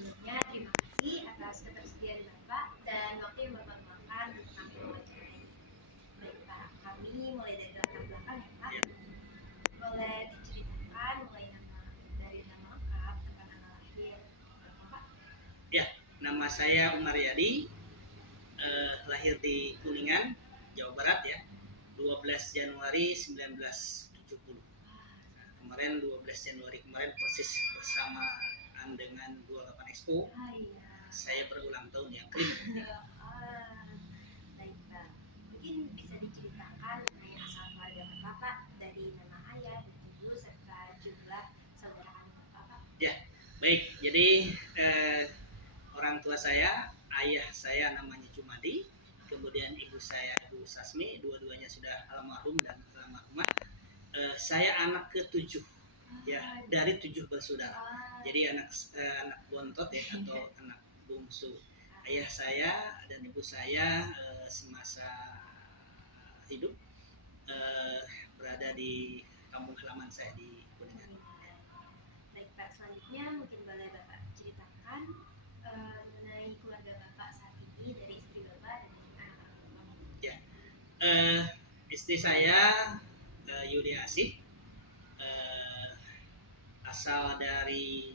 Sebelumnya terima kasih atas ketersediaan Bapak dan waktu yang Bapak luangkan untuk kami wawancara ini. Baik Pak, kami mulai dari latar belakang ya Pak. Ya. Boleh diceritakan mulai dari nama lengkap, tempat tanggal lahir, Bapak? Ya, nama saya Umar Yadi, lahir di Kuningan, Jawa Barat ya, 12 Januari 1970. Kemarin 12 Januari kemarin persis bersamaan dengan 28 Expo, Iya. saya berulang tahun yang kelima. Baik Pak, mungkin bisa diceritakan mengenai asal keluarga Bapak Pak, dari nama ayah dan ibu serta jumlah saudara kandung Bapak. Ya, baik. Jadi orang tua saya, ayah saya namanya Jumadi, kemudian ibu saya Ibu Sasmi, dua-duanya sudah almarhum dan almarhumah. Saya anak ketujuh, ya, dari 7 bersaudara. Jadi anak bontot ya, atau anak bungsu. Ayah saya dan ibu saya semasa hidup berada di kampung halaman saya di Kuningan. Baik Pak, selanjutnya mungkin boleh Bapak ceritakan mengenai keluarga Bapak saat ini dari istri Bapak dan anak-anak Bapak. Ya, istri saya Yudi Asih, asal dari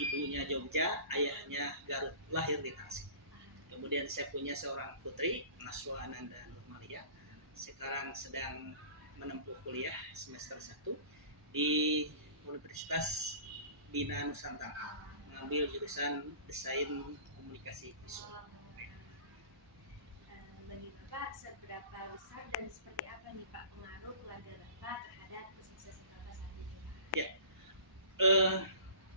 ibunya Jogja, ayahnya Garut, lahir di Tasik. Kemudian saya punya seorang putri, Naswa Ananda Nurmalia, sekarang sedang menempuh kuliah semester 1 di Universitas Bina Nusantara, mengambil jurusan Desain Komunikasi Visual. Bagi Bapak, seberapa besar dan seperti apa nih Pak pengaruh keluarga Bapak terhadap kesuksesan Bapak saat ini Pak? Ya,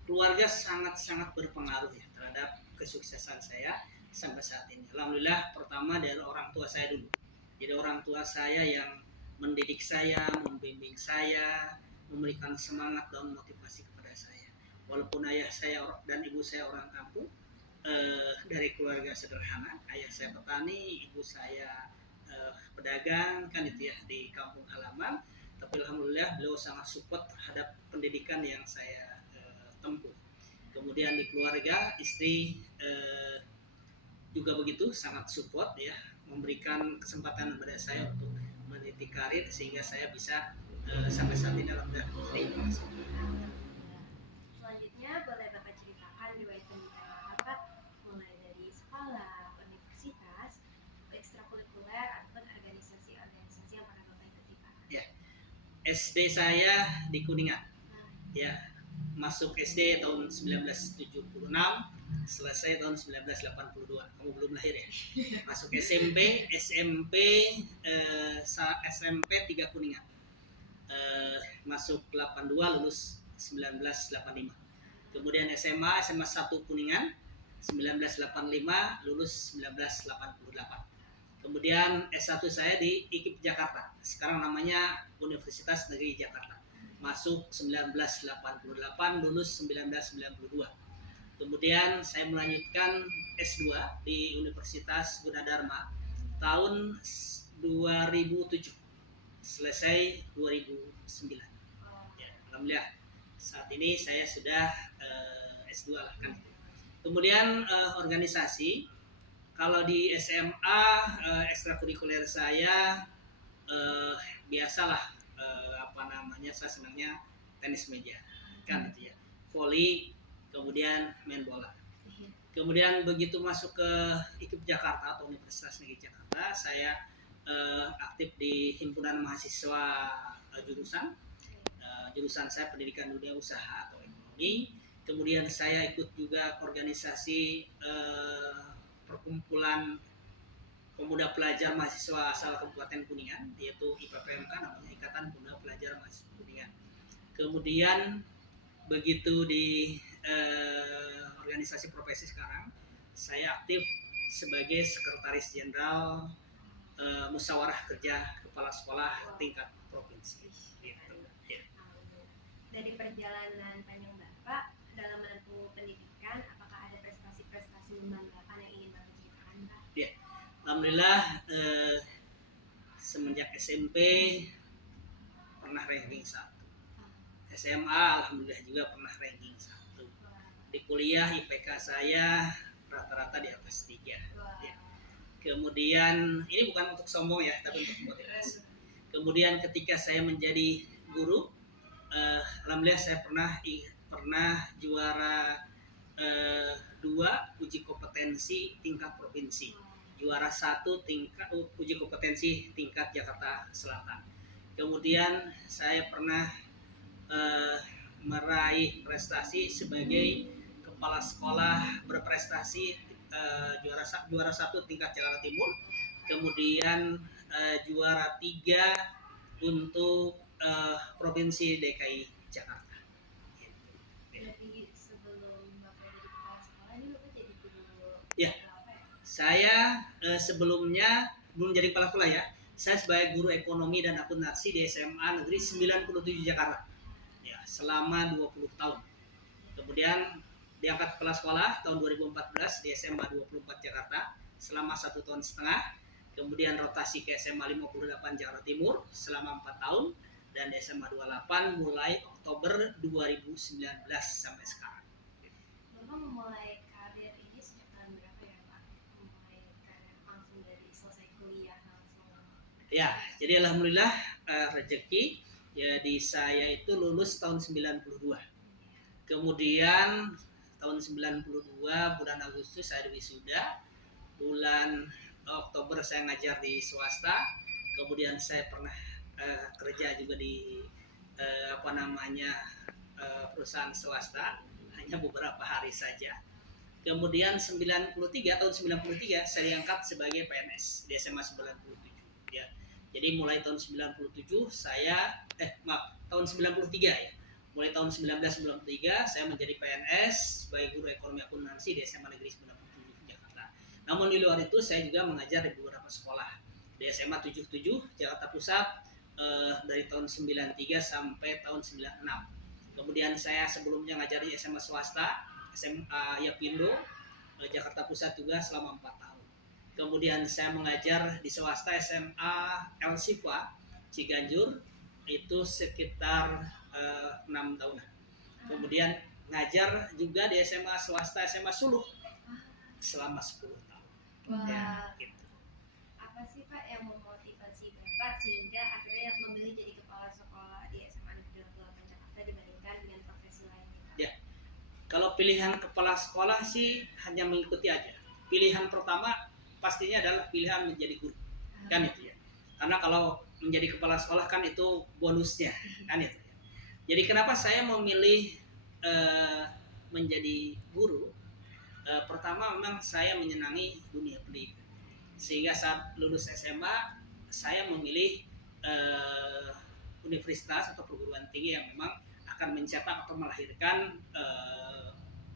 keluarga sangat-sangat berpengaruh ya terhadap kesuksesan saya sampai saat ini. Alhamdulillah, pertama dari orang tua saya dulu. Jadi orang tua saya yang mendidik saya, membimbing saya, memberikan semangat dan motivasi kepada saya. Walaupun ayah saya dan ibu saya orang kampung, dari keluarga sederhana, ayah saya petani, ibu saya pedagang kan itu ya di kampung halaman. Tapi alhamdulillah beliau sangat support terhadap pendidikan yang saya tempuh. Kemudian di keluarga istri juga begitu, sangat support ya, memberikan kesempatan kepada saya untuk meniti karir sehingga saya bisa sampai saat ini alhamdulillah. Terima kasih. Selanjutnya boleh Bapak ceritakan riwayat pendidikan Bapak mulai dari sekolah, universitas, ekstrakurikuler ataupun organisasi-organisasi yang pernah Bapak ikuti Pak. Ya, SD saya di Kuningan. Ya, masuk SD tahun 1976, selesai tahun 1982. Kamu belum lahir ya? Masuk SMP 3 Kuningan. Masuk 82, lulus 1985. Kemudian SMA 1 Kuningan 1985, lulus 1988. Kemudian S1 saya di IKIP Jakarta, sekarang namanya Universitas Negeri Jakarta. Masuk 1988, lulus 1992. Kemudian saya melanjutkan S2 di Universitas Gunadarma tahun 2007, selesai 2009. Ya, alhamdulillah saat ini saya sudah S2 lah kan. Kemudian organisasi, kalau di SMA ekstrakurikuler saya biasalah saya senangnya tenis meja kan itu ya, volley, kemudian main bola. Kemudian begitu masuk ke IKIP Jakarta atau Universitas Negeri Jakarta, saya aktif di himpunan mahasiswa jurusan saya pendidikan dunia usaha atau ekonomi. Kemudian saya ikut juga organisasi perkumpulan pemuda pelajar mahasiswa asal Kabupaten Kuningan, yaitu IPPMK, namanya Ikatan Pemuda Pelajar Mahasiswa Kuningan. Kemudian begitu di organisasi profesi sekarang, saya aktif sebagai sekretaris jenderal musyawarah kerja kepala sekolah tingkat provinsi. Gitu. Ya. Dari perjalanan panjang Bapak dalam menempuh pendidikan, apakah ada prestasi-prestasi membanggakan yang ingin Bapak ceritakan Pak? Ya, alhamdulillah semenjak SMP pernah ranking 1. SMA alhamdulillah juga pernah ranking 1. Di kuliah IPK saya rata-rata di atas 3. Wah. Ya. Kemudian ini bukan untuk sombong ya, tapi untuk motivasi. Kemudian ketika saya menjadi guru, alhamdulillah saya pernah juara 2 uji kompetensi tingkat provinsi, juara 1 tingkat uji kompetensi tingkat Jakarta Selatan. Kemudian saya pernah meraih prestasi sebagai kepala sekolah berprestasi, juara 1 tingkat Jakarta Timur, kemudian juara 3 untuk provinsi DKI Jakarta. Berarti sebelum Bapak jadi kepala sekolah ini Bapak jadi guru Ya. apa ya? Saya sebelumnya belum jadi kepala sekolah ya. Saya sebagai guru ekonomi dan akuntansi di SMA Negeri 97 Jakarta. Ya, selama 20 tahun. Kemudian diangkat kepala sekolah tahun 2014 di SMA 24 Jakarta selama 1,5 tahun. Kemudian rotasi ke SMA 58 Jakarta Timur selama 4 tahun, dan di SMA 28 mulai Oktober 2019 sampai sekarang. Bapak memulai karir ini sejak tahun berapa ya Pak? Memulai karir langsung dari selesai kuliah langsung. Ya, jadi alhamdulillah rezeki jadi saya itu lulus tahun 92. Kemudian tahun 92 bulan Agustus saya wisuda. Bulan Oktober saya ngajar di swasta. Kemudian saya pernah kerja juga di perusahaan swasta hanya beberapa hari saja. Kemudian tahun 93 saya diangkat sebagai PNS di SMA 97 ya. Jadi mulai tahun 97 tahun 93 ya. Mulai tahun 1993 saya menjadi PNS sebagai guru ekonomi akuntansi di SMA Negeri 97 Jakarta. Namun di luar itu saya juga mengajar di beberapa sekolah. Di SMA 77 Jakarta Pusat dari tahun 93 sampai tahun 96. Kemudian saya sebelumnya ngajar di SMA swasta, SMA Yapindo Jakarta Pusat juga selama 4 tahun. Kemudian saya mengajar di swasta SMA El Sifa Ciganjur itu sekitar 6 tahunan. Kemudian ngajar juga di SMA swasta SMA Suluh selama 10 tahun. Wah. Ya, gitu. Apa sih Pak yang memotivasi Bapak sehingga akhirnya memilih jadi kepala sekolah di SMA Negeri 28 Jakarta dibandingkan dengan profesi lainnya? Ya. Kalau pilihan kepala sekolah sih hanya mengikuti aja. Pilihan pertama pastinya adalah pilihan menjadi guru. Kan itu ya. Karena kalau menjadi kepala sekolah kan itu bonusnya, kan itu ya. Jadi kenapa saya memilih menjadi guru? Pertama memang saya menyenangi dunia pendidikan. Sehingga saat lulus SMA saya memilih universitas atau perguruan tinggi yang memang akan mencetak atau melahirkan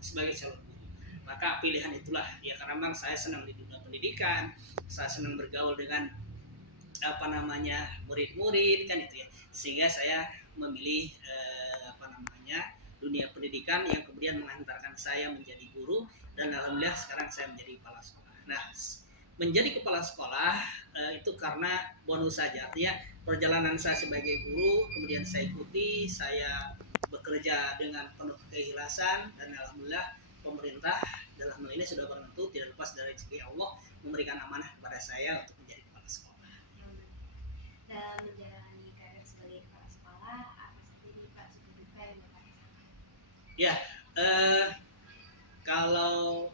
sebagai calon guru. Maka pilihan itulah ya, karena memang saya senang di dunia pendidikan, saya senang bergaul dengan murid-murid kan itu ya, sehingga saya memilih dunia pendidikan yang kemudian mengantarkan saya menjadi guru, dan alhamdulillah sekarang saya menjadi kepala sekolah. Nah, menjadi kepala sekolah itu karena bonus saja, artinya perjalanan saya sebagai guru kemudian saya ikuti, saya bekerja dengan penuh keikhlasan, dan alhamdulillah pemerintah dalam hal ini sudah menentu tidak lepas dari rezeki Allah memberikan amanah kepada saya untuk menjadi kepala sekolah. Dalam menjalani karir sebagai kepala sekolah, apa saja nih Pak suka duka yang Bapak rasakan? Ya, kalau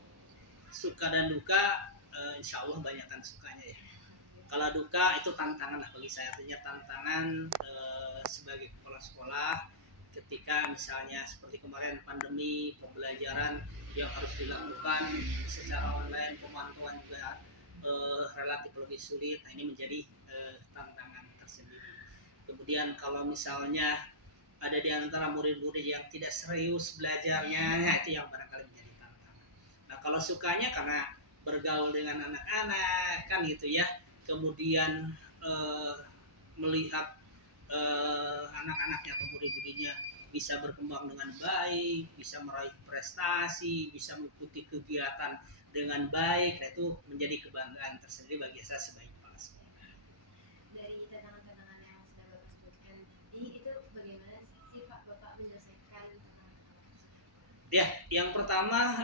suka dan duka, insya Allah banyakkan sukanya ya. Kalau duka itu tantangan lah bagi saya, artinya tantangan sebagai kepala sekolah ketika misalnya seperti kemarin pandemi, pembelajaran yang harus dilakukan secara online, pemantauan juga relatif lebih sulit. Nah, ini menjadi tantangan tersendiri. Kemudian kalau misalnya ada di antara murid-murid yang tidak serius belajarnya, nah itu yang barangkali menjadi tantangan. Nah, kalau sukanya karena bergaul dengan anak-anak kan gitu ya, kemudian melihat anak-anaknya atau murid-muridnya bisa berkembang dengan baik, bisa meraih prestasi, bisa mengikuti kegiatan dengan baik, nah itu menjadi kebanggaan tersendiri bagi saya sebagai kepala sekolah. Dari tantangan-tantangan yang sudah Bapak sebutkan tadi, itu bagaimana sih Pak Bapak menyelesaikan tantangan-tantangan tersebut? Ya, yang pertama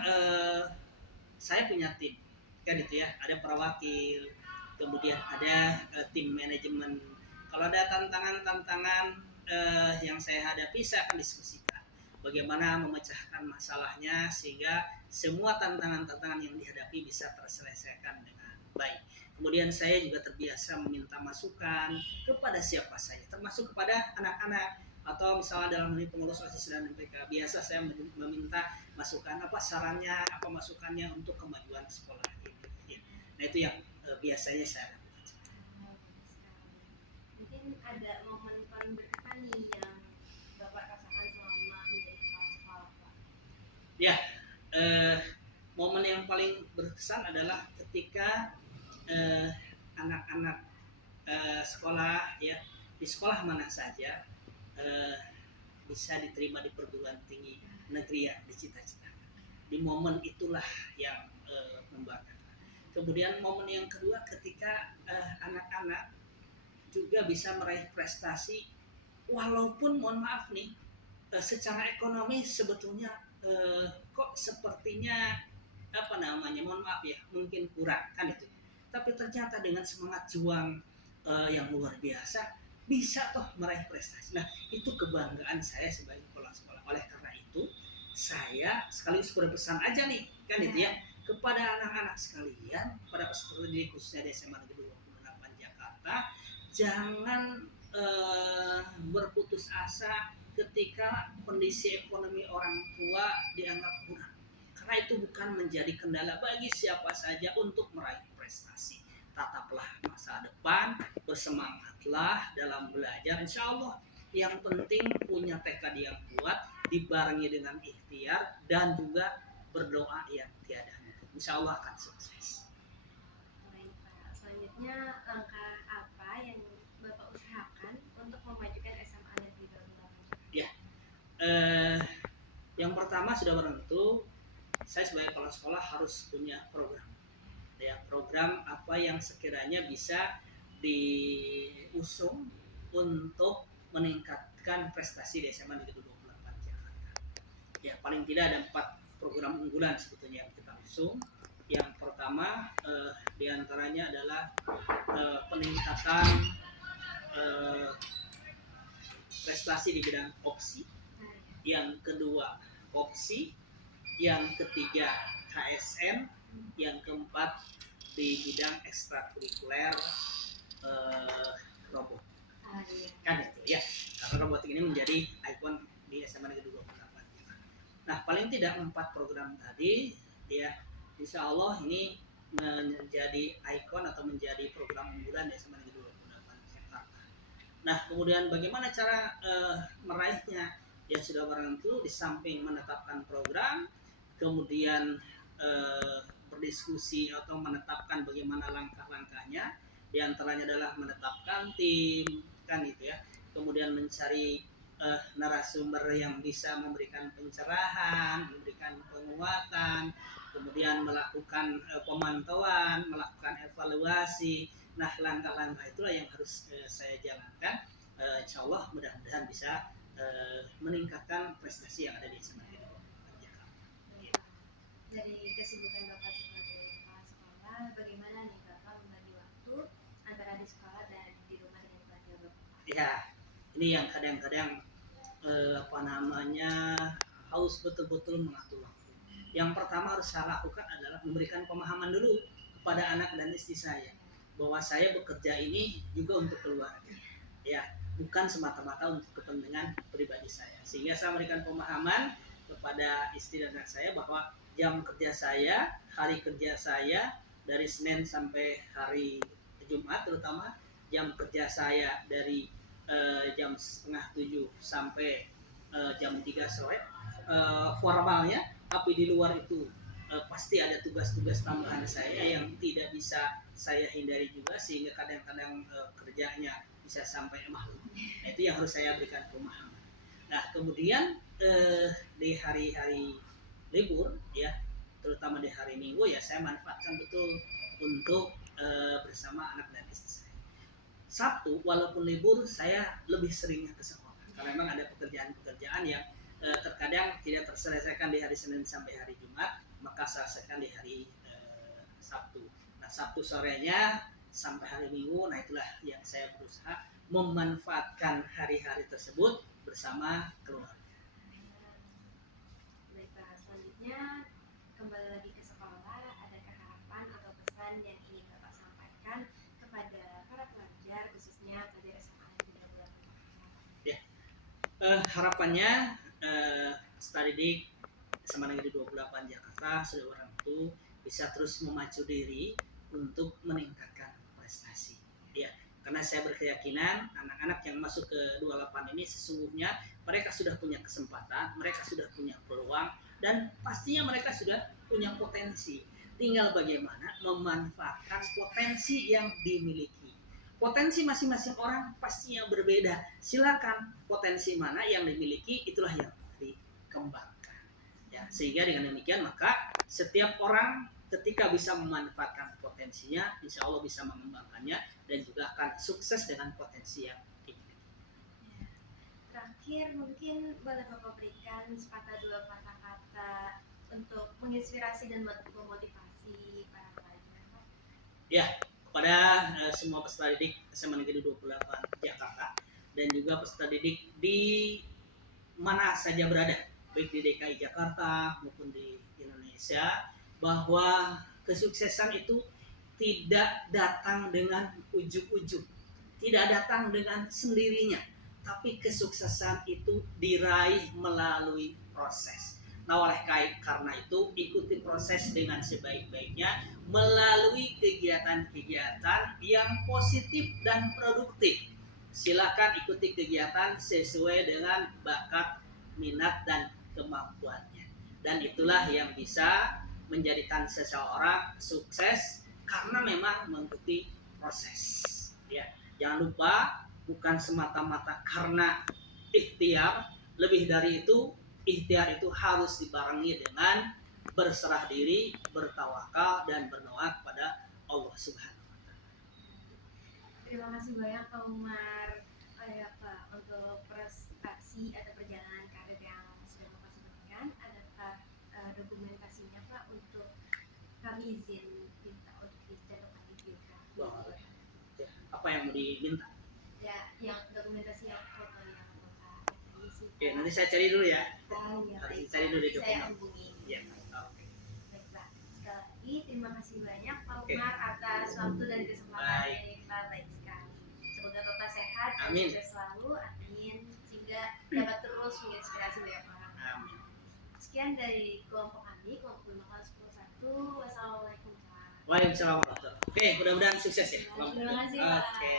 saya punya tim, kan itu ya, ada para wakil, kemudian ada tim manajemen. Kalau ada tantangan-tantangan yang saya hadapi, saya akan diskusikan bagaimana memecahkan masalahnya sehingga semua tantangan-tantangan yang dihadapi bisa terselesaikan dengan baik. Kemudian saya juga terbiasa meminta masukan kepada siapa saja, termasuk kepada anak-anak atau misalnya dalam ini pengurus OSIS dan MPK. Biasa saya meminta masukan, apa sarannya, apa masukannya untuk kemajuan sekolah ini. Nah itu yang biasanya saya lakukan. Mungkin ada momen paling berkesan nih yang Bapak rasakan selama menjadi kepala sekolah, Pak. Ya, momen yang paling berkesan adalah ketika anak-anak sekolah ya, di sekolah mana saja bisa diterima di perguruan tinggi negeri yang dicita-citakan. Di momen itulah yang membanggakan. Kemudian momen yang kedua ketika anak-anak juga bisa meraih prestasi, walaupun mohon maaf nih, secara ekonomi sebetulnya kok sepertinya apa namanya, mohon maaf ya, mungkin kurang kan itu. Tapi ternyata dengan semangat juang yang luar biasa bisa toh meraih prestasi. Nah itu kebanggaan saya sebagai kepala sekolah. Oleh karena itu saya sekaligus berpesan aja nih kan itu ya, kepada anak-anak sekalian, pada peserta didik khususnya di SMA Negeri 28 Jakarta, jangan berputus asa ketika kondisi ekonomi orang tua dianggap kurang. Karena itu bukan menjadi kendala bagi siapa saja untuk meraih prestasi. Tataplah masa depan, bersemangatlah dalam belajar. Insya Allah yang penting punya tekad yang kuat, dibarengi dengan ikhtiar dan juga berdoa yang tiada henti. Insya Allah akan sukses. Baik, Pak. Selanjutnya langkah apa yang Bapak usahakan untuk memajukan SMA Negeri 28 Jakarta? Ya, yang pertama sudah menentu, saya sebagai kepala sekolah harus punya program. Ya, program apa yang sekiranya bisa diusung untuk meningkatkan prestasi di SMA Negeri 28 Jakarta. Ya, paling tidak ada 4 program unggulan sebetulnya yang kita usung. Yang pertama diantaranya adalah peningkatan prestasi di bidang opsi. Yang kedua opsi, yang ketiga KSN, yang keempat di bidang ekstrakurikuler robot. Kan itu ya, karena robotik ini menjadi ikon di SMA Negeri 28. Nah paling tidak 4 program tadi ya, insya Allah ini menjadi ikon atau menjadi program unggulan di SMA Negeri 28 Jakarta. Nah kemudian bagaimana cara meraihnya? Ya sudah barang tentu di samping menetapkan program, kemudian berdiskusi atau menetapkan bagaimana langkah-langkahnya, diantaranya adalah menetapkan tim kan itu ya, kemudian mencari narasumber yang bisa memberikan pencerahan, memberikan penguatan, kemudian melakukan pemantauan, melakukan evaluasi. Nah langkah-langkah itulah yang harus saya jalankan. Insya Allah mudah-mudahan bisa meningkatkan prestasi yang ada di SMA Negeri 28 Jakarta. Dari kesibukan Bapak sebagai kepala sekolah, bagaimana nih Bapak membagi waktu antara di sekolah dan di rumah dengan keluarga Bapak? Ya, ini yang kadang-kadang harus betul-betul mengatur waktu. Yang pertama harus saya lakukan adalah memberikan pemahaman dulu kepada anak dan istri saya bahwa saya bekerja ini juga untuk keluarga. Ya, bukan semata-mata untuk kepentingan pribadi saya. Sehingga saya memberikan pemahaman kepada istri dan anak saya bahwa jam kerja saya, hari kerja saya dari Senin sampai hari Jumat terutama, jam kerja saya dari jam 6:30 sampai jam 3 sore formalnya, tapi di luar itu pasti ada tugas-tugas tambahan saya yang tidak bisa saya hindari juga, sehingga kadang-kadang kerjanya bisa sampai malam. Nah itu yang harus saya berikan pemahaman. Nah kemudian di hari-hari libur ya, terutama di hari Minggu ya, saya manfaatkan betul untuk bersama anak dan istri saya. Sabtu walaupun libur saya lebih seringnya ke sekolah karena memang ada pekerjaan-pekerjaan yang terkadang tidak terselesaikan di hari Senin sampai hari Jumat, maka selesaikan di hari Sabtu. Nah, Sabtu sorenya sampai hari Minggu, nah itulah yang saya berusaha memanfaatkan hari-hari tersebut bersama keluarga. Baik Pak, selanjutnya kembali lagi ke sekolah, adakah harapan atau pesan yang ingin Bapak sampaikan kepada para pelajar, khususnya pelajar SMA yang tidak berada? Harapannya peserta didik SMA Negeri 28 Jakarta sudah orang itu bisa terus memacu diri untuk meningkatkan prestasi. Ya, karena saya berkeyakinan anak-anak yang masuk ke 28 ini sesungguhnya mereka sudah punya kesempatan, mereka sudah punya peluang, dan pastinya mereka sudah punya potensi. Tinggal bagaimana memanfaatkan potensi yang dimiliki. Potensi masing-masing orang pastinya berbeda. Silakan potensi mana yang dimiliki, itulah yang dikembangkan. Ya, sehingga dengan demikian maka setiap orang ketika bisa memanfaatkan potensinya, insya Allah bisa mengembangkannya dan juga akan sukses dengan potensi yang dimiliki. Ya. Terakhir mungkin boleh Bapak berikan sepatah dua kata kata untuk menginspirasi dan memotivasi para pelajar. Ya, kepada semua peserta didik SMA Negeri 28 Jakarta dan juga peserta didik di mana saja berada, baik di DKI Jakarta maupun di Indonesia, bahwa kesuksesan itu tidak datang dengan ujuk-ujuk, tidak datang dengan sendirinya, tapi kesuksesan itu diraih melalui proses. Nah, oleh karena itu ikuti proses dengan sebaik-baiknya melalui kegiatan-kegiatan yang positif dan produktif. Silakan ikuti kegiatan sesuai dengan bakat, minat, dan kemampuannya. Dan itulah yang bisa menjadikan seseorang sukses karena memang mengikuti proses. Ya, jangan lupa bukan semata-mata karena ikhtiar, lebih dari itu ikhtiar itu harus dibarengi dengan berserah diri, bertawakal, dan berdoa kepada Allah Subhanahu wa Ta'ala. Terima kasih banyak Pak Umar untuk prestasi atau perjalanan karir yang sudah Bapak sebutkan. Adakah dokumentasinya Pak untuk kami izin minta untuk dicetakkan di Kak? Apa yang mau diminta? Ya, yang dokumentasi yang foto yang Bapak isi. Oke, nanti saya cari dulu ya. Ya, Harus baik, cari dulu di saya dokumen. hubungi. Ya, oke. Baiklah, sekali lagi terima kasih banyak Pak Oke. Umar atas waktu dan kesempatan Baik. ini Pak, baik sekali. Semoga Bapak sehat dan Amin. sukses selalu, amin, sehingga dapat terus menginspirasi banyak orang. Amin. Sekian dari kelompok kami, kelompok 5 11. Wassalamualaikum warahmatullahi wabarakatuh. Waalaikumsalam warahmatullahi wabarakatuh. Oke, mudah-mudahan sukses ya. Terima kasih Pak. Oke.